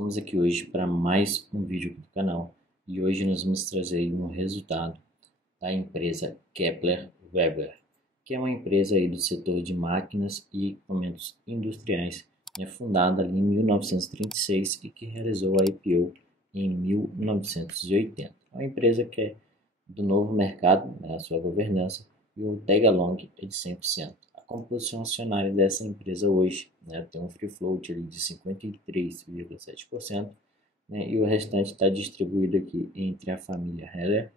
Estamos aqui hoje para mais um vídeo aqui do canal e hoje nós vamos trazer um resultado da empresa Kepler Weber, que é uma empresa aí do setor de máquinas e equipamentos industriais, fundada ali em 1936 e que realizou a IPO em 1980. É uma empresa que é do novo mercado, a sua governança, e o tag along é de 100%. A composição acionária dessa empresa hoje tem um free float ali de 53,7%, e o restante está distribuído aqui entre a família Heller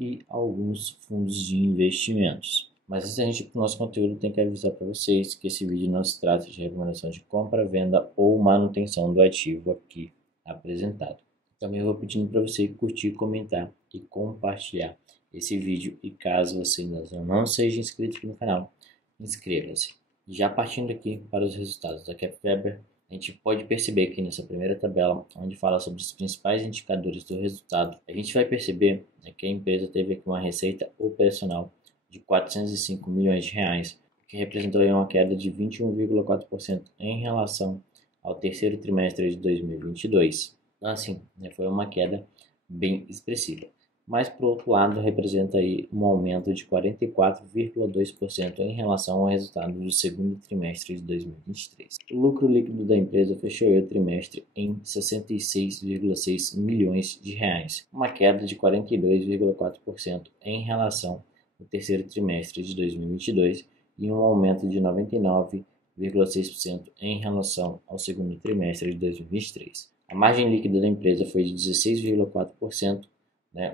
e alguns fundos de investimentos. Mas antes da gente ir para o nosso conteúdo, tem que avisar para vocês que esse vídeo não se trata de recomendação de compra, venda ou manutenção do ativo aqui apresentado. Também vou pedindo para você curtir, comentar e compartilhar esse vídeo. E caso você ainda não seja inscrito aqui no canal, inscreva-se. Já partindo aqui para os resultados da Kepler Weber, a gente pode perceber aqui nessa primeira tabela, onde fala sobre os principais indicadores do resultado, a gente vai perceber que a empresa teve aqui uma receita operacional de 405 milhões de reais, que representou uma queda de 21,4% em relação ao terceiro trimestre de 2022. Então, assim, foi uma queda bem expressiva. Mas, por outro lado, representa aí um aumento de 44,2% em relação ao resultado do segundo trimestre de 2023. O lucro líquido da empresa fechou o trimestre em 66,6 milhões de reais, uma queda de 42,4% em relação ao terceiro trimestre de 2022 e um aumento de 99,6% em relação ao segundo trimestre de 2023. A margem líquida da empresa foi de 16,4%,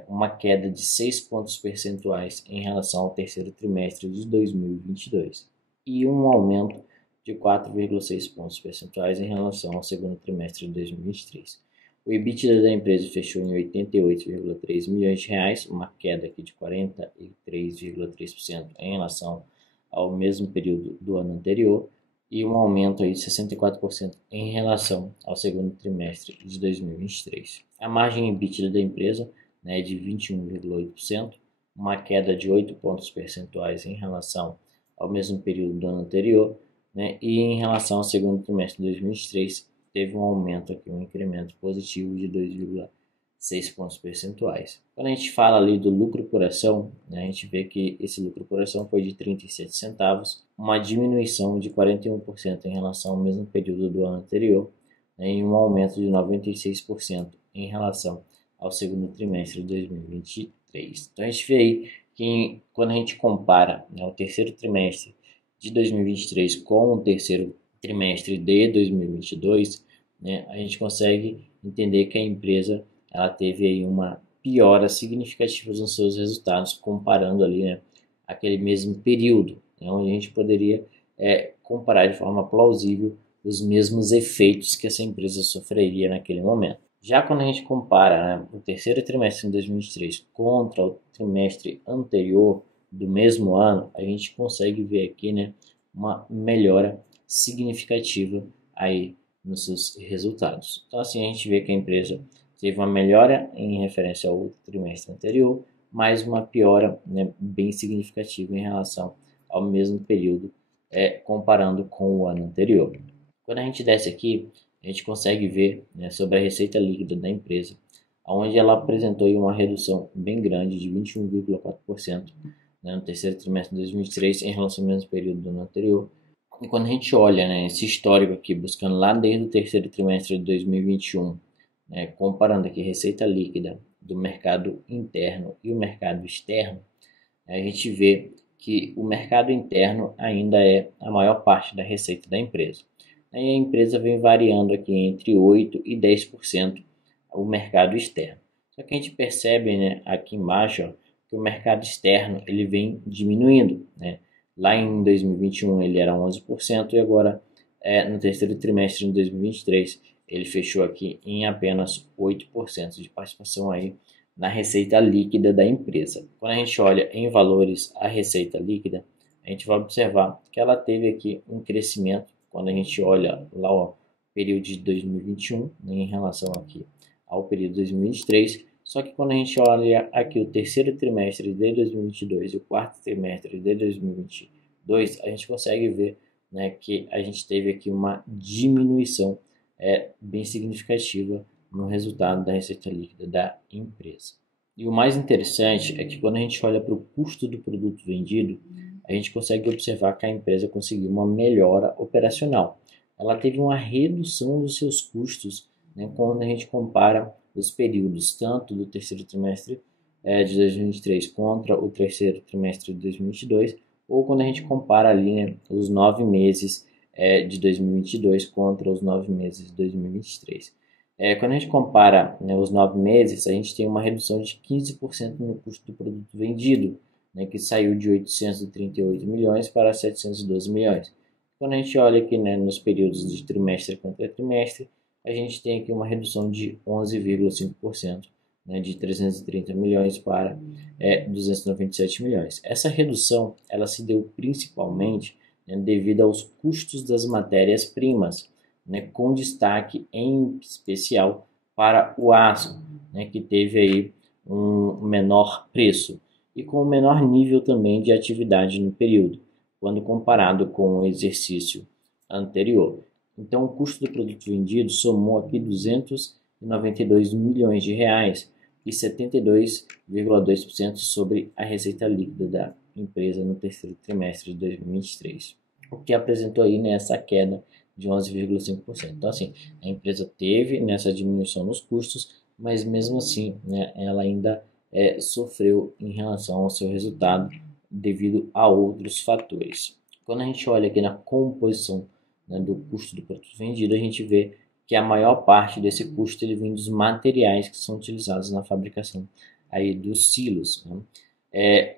uma queda de 6 pontos percentuais em relação ao terceiro trimestre de 2022 e um aumento de 4,6 pontos percentuais em relação ao segundo trimestre de 2023. O EBITDA da empresa fechou em 88,3 milhões de reais, uma queda aqui de 43,3% em relação ao mesmo período do ano anterior e um aumento aí de 64% em relação ao segundo trimestre de 2023. A margem EBITDA da empresa de 21,8%, uma queda de 8 pontos percentuais em relação ao mesmo período do ano anterior, e em relação ao segundo trimestre de 2023, teve um aumento aqui, um incremento positivo de 2,6 pontos percentuais. Quando a gente fala ali do lucro por ação, a gente vê que esse lucro por ação foi de 37 centavos, uma diminuição de 41% em relação ao mesmo período do ano anterior, e um aumento de 96% em relação ao segundo trimestre de 2023. Então a gente vê aí que quando a gente compara o terceiro trimestre de 2023 com o terceiro trimestre de 2022, a gente consegue entender que a empresa ela teve aí uma piora significativa nos seus resultados, comparando ali aquele mesmo período, onde a gente poderia comparar de forma plausível os mesmos efeitos que essa empresa sofreria naquele momento. Já quando a gente compara o terceiro trimestre de 2023 contra o trimestre anterior do mesmo ano, a gente consegue ver aqui uma melhora significativa aí nos seus resultados. Então assim a gente vê que a empresa teve uma melhora em referência ao trimestre anterior, mas uma piora bem significativa em relação ao mesmo período, comparando com o ano anterior. Quando a gente desce aqui, a gente consegue ver sobre a receita líquida da empresa, onde ela apresentou uma redução bem grande de 21,4% no terceiro trimestre de 2023 em relação ao mesmo período do ano anterior. E quando a gente olha esse histórico aqui, buscando lá desde o terceiro trimestre de 2021, comparando aqui receita líquida do mercado interno e o mercado externo, a gente vê que o mercado interno ainda é a maior parte da receita da empresa. E a empresa vem variando aqui entre 8% e 10% o mercado externo. Só que a gente percebe aqui embaixo que o mercado externo ele vem diminuindo. Lá em 2021 ele era 11% e agora no terceiro trimestre de 2023 ele fechou aqui em apenas 8% de participação aí na receita líquida da empresa. Quando a gente olha em valores a receita líquida, a gente vai observar que ela teve aqui um crescimento quando a gente olha lá o período de 2021 em relação aqui ao período de 2023, só que quando a gente olha aqui o terceiro trimestre de 2022 e o quarto trimestre de 2022, a gente consegue ver que a gente teve aqui uma diminuição bem significativa no resultado da receita líquida da empresa. E o mais interessante é que quando a gente olha para o custo do produto vendido, a gente consegue observar que a empresa conseguiu uma melhora operacional. Ela teve uma redução dos seus custos, né, quando a gente compara os períodos tanto do terceiro trimestre de 2023 contra o terceiro trimestre de 2022, ou quando a gente compara ali, né, os 9 meses de 2022 contra os 9 meses de 2023. Quando a gente compara, né, os 9 meses, a gente tem uma redução de 15% no custo do produto vendido, né, que saiu de 838 milhões para 712 milhões. Quando a gente olha aqui, né, nos períodos de trimestre contra trimestre, a gente tem aqui uma redução de 11,5%, né, de 330 milhões para 297 milhões. Essa redução ela se deu principalmente, né, devido aos custos das matérias-primas, né, com destaque em especial para o aço, né, que teve aí um menor preço e com um menor nível também de atividade no período, quando comparado com o exercício anterior. Então, o custo do produto vendido somou aqui 292 milhões de reais e 72,2% sobre a receita líquida da empresa no terceiro trimestre de 2023, o que apresentou aí nessa queda de 11,5%. Então, assim, a empresa teve nessa diminuição nos custos, mas mesmo assim, né, ela ainda sofreu em relação ao seu resultado devido a outros fatores. Quando a gente olha aqui na composição, né, do custo do produto vendido, a gente vê que a maior parte desse custo ele vem dos materiais que são utilizados na fabricação aí dos silos, né?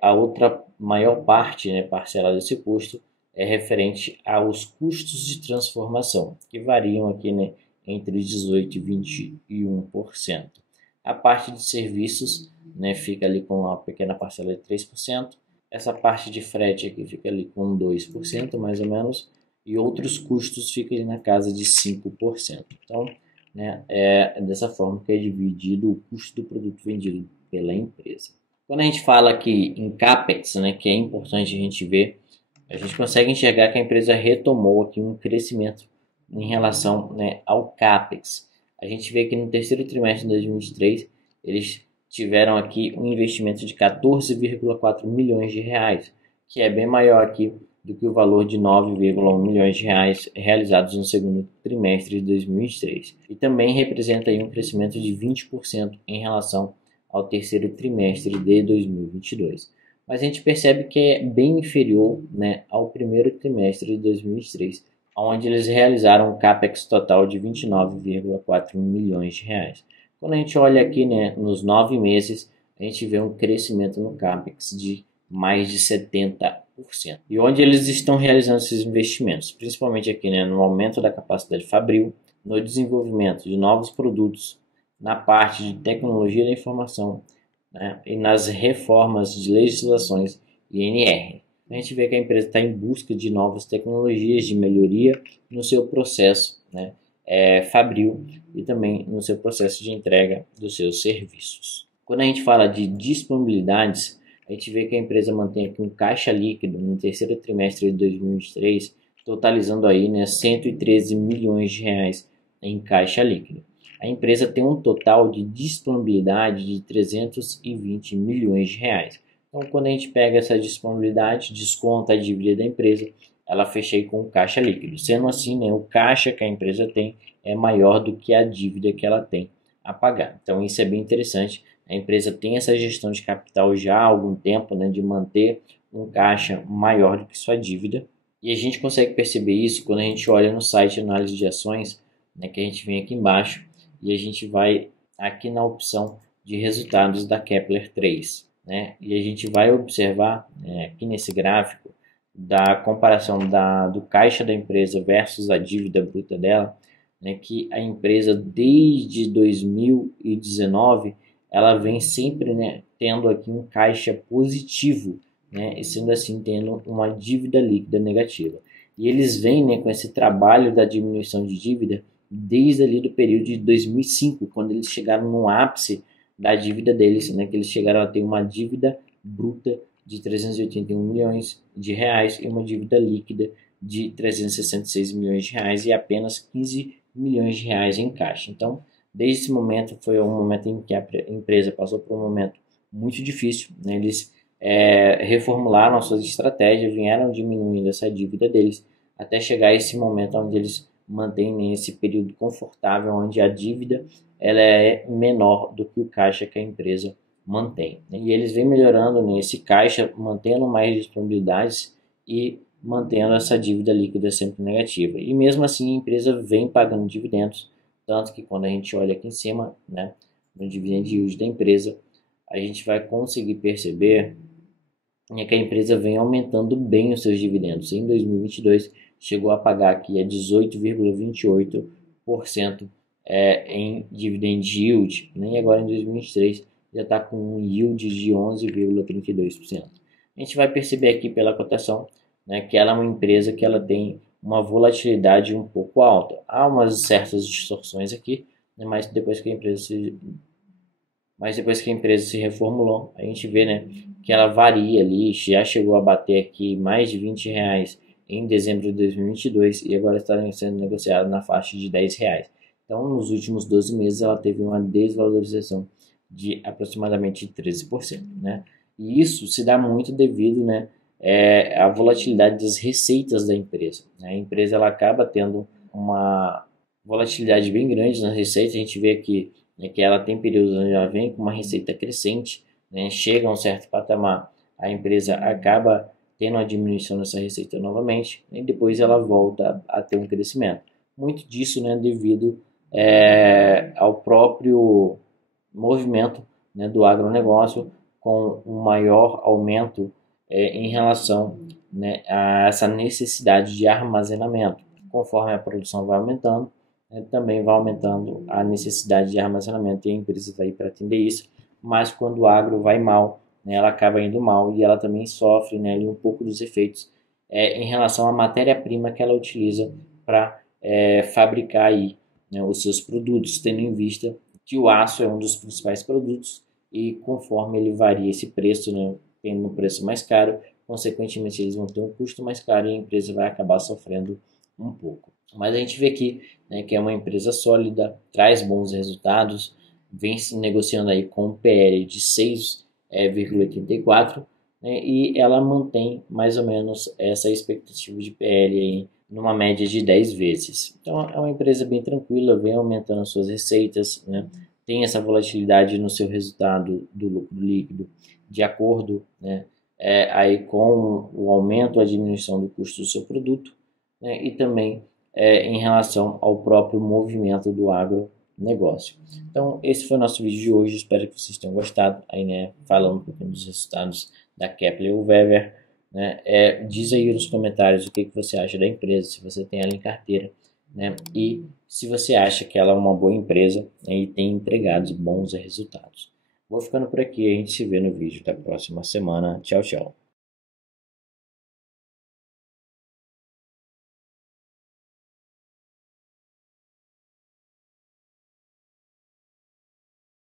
A outra maior parte, né, parcela desse custo é referente aos custos de transformação, que variam aqui, né, entre 18% e 21%. A parte de serviços, né, fica ali com uma pequena parcela de 3%. Essa parte de frete aqui fica ali com 2%, mais ou menos, e outros custos ficam ali na casa de 5%. Então, né, é dessa forma que é dividido o custo do produto vendido pela empresa. Quando a gente fala aqui em CAPEX, né, que é importante a gente ver, a gente consegue enxergar que a empresa retomou aqui um crescimento em relação, né, ao CAPEX. A gente vê que no terceiro trimestre de 2023, eles tiveram aqui um investimento de 14,4 milhões de reais, que é bem maior aqui do que o valor de 9,1 milhões de reais realizados no segundo trimestre de 2023. E também representa aí um crescimento de 20% em relação ao terceiro trimestre de 2022. Mas a gente percebe que é bem inferior, né, ao primeiro trimestre de 2023, onde eles realizaram um CAPEX total de 29,4 milhões de reais. Quando a gente olha aqui, né, nos 9 meses, a gente vê um crescimento no CAPEX de mais de 70%. E onde eles estão realizando esses investimentos? Principalmente aqui, né, no aumento da capacidade fabril, no desenvolvimento de novos produtos, na parte de tecnologia da informação, né, e nas reformas de legislações INR. A gente vê que a empresa está em busca de novas tecnologias de melhoria no seu processo, né, fabril e também no seu processo de entrega dos seus serviços. Quando a gente fala de disponibilidades, a gente vê que a empresa mantém aqui um caixa líquido no terceiro trimestre de 2023, totalizando aí, né, 113 milhões de reais em caixa líquido. A empresa tem um total de disponibilidade de 320 milhões de reais. Então, quando a gente pega essa disponibilidade, desconta a dívida da empresa, ela fecha aí com o caixa líquido. Sendo assim, né, o caixa que a empresa tem é maior do que a dívida que ela tem a pagar. Então, isso é bem interessante. A empresa tem essa gestão de capital já há algum tempo, né, de manter um caixa maior do que sua dívida. E a gente consegue perceber isso quando a gente olha no site Análise de Ações, né, que a gente vem aqui embaixo, e a gente vai aqui na opção de resultados da Kepler 3. Né? E a gente vai observar, aqui nesse gráfico da comparação do caixa da empresa versus a dívida bruta dela, né, que a empresa desde 2019 ela vem sempre, né, tendo aqui um caixa positivo, né, e sendo assim tendo uma dívida líquida negativa. E eles vêm, né, com esse trabalho da diminuição de dívida desde ali do período de 2005, quando eles chegaram no ápice da dívida deles, né, que eles chegaram a ter uma dívida bruta de 381 milhões de reais e uma dívida líquida de 366 milhões de reais e apenas 15 milhões de reais em caixa. Então, desde esse momento, foi um momento em que a empresa passou por um momento muito difícil, né? Eles reformularam as suas estratégias, vieram diminuindo essa dívida deles, até chegar a esse momento onde eles mantêm esse período confortável, onde a dívida ela é menor do que o caixa que a empresa mantém. E eles vêm melhorando nesse caixa, mantendo mais disponibilidades e mantendo essa dívida líquida sempre negativa. E mesmo assim a empresa vem pagando dividendos, tanto que quando a gente olha aqui em cima, né, no dividend yield da empresa, a gente vai conseguir perceber que a empresa vem aumentando bem os seus dividendos. Em 2022 chegou a pagar aqui a 18,28% em dividend yield, né? E agora em 2023 já está com um yield de 11,32%. A gente vai perceber aqui pela cotação, né, que ela é uma empresa que ela tem uma volatilidade um pouco alta. Há umas certas distorções aqui, né, mas depois que a empresa se reformulou, a gente vê, né, que ela varia ali, já chegou a bater aqui mais de R$ 20 em dezembro de 2022 e agora está sendo negociada na faixa de R$ 10. Então, nos últimos 12 meses, ela teve uma desvalorização de aproximadamente 13%, né? E isso se dá muito devido, né, à volatilidade das receitas da empresa, né? A empresa ela acaba tendo uma volatilidade bem grande nas receitas. A gente vê aqui, né, que ela tem períodos onde ela vem com uma receita crescente, né, chega a um certo patamar, a empresa acaba tendo uma diminuição dessa receita novamente, e depois ela volta a ter um crescimento. Muito disso, né, devido ao próprio movimento, né, do agronegócio, com um maior aumento em relação, né, a essa necessidade de armazenamento. Conforme a produção vai aumentando, também vai aumentando a necessidade de armazenamento, e a empresa está aí para atender isso. Mas quando o agro vai mal, né, ela acaba indo mal e ela também sofre, né, ali um pouco dos efeitos em relação à matéria-prima que ela utiliza para fabricar aí, né, os seus produtos, tendo em vista que o aço é um dos principais produtos e conforme ele varia esse preço, né, tendo um preço mais caro, consequentemente eles vão ter um custo mais caro e a empresa vai acabar sofrendo um pouco. Mas a gente vê aqui, né, que é uma empresa sólida, traz bons resultados, vem se negociando aí com um PL de 6,84, né, e ela mantém mais ou menos essa expectativa de PL aí, numa média de 10 vezes. Então é uma empresa bem tranquila, vem aumentando as suas receitas, né, tem essa volatilidade no seu resultado do lucro líquido, de acordo, né, aí com o aumento ou a diminuição do custo do seu produto, né, e também em relação ao próprio movimento do agronegócio. Então, esse foi o nosso vídeo de hoje. Espero que vocês tenham gostado. Aí, né, falando um pouquinho dos resultados da Kepler Weber, né, diz aí nos comentários o que você acha da empresa, se você tem ela em carteira, né, e se você acha que ela é uma boa empresa, né, e tem entregado bons resultados. Vou ficando por aqui. A gente se vê no vídeo da próxima semana. Tchau, tchau.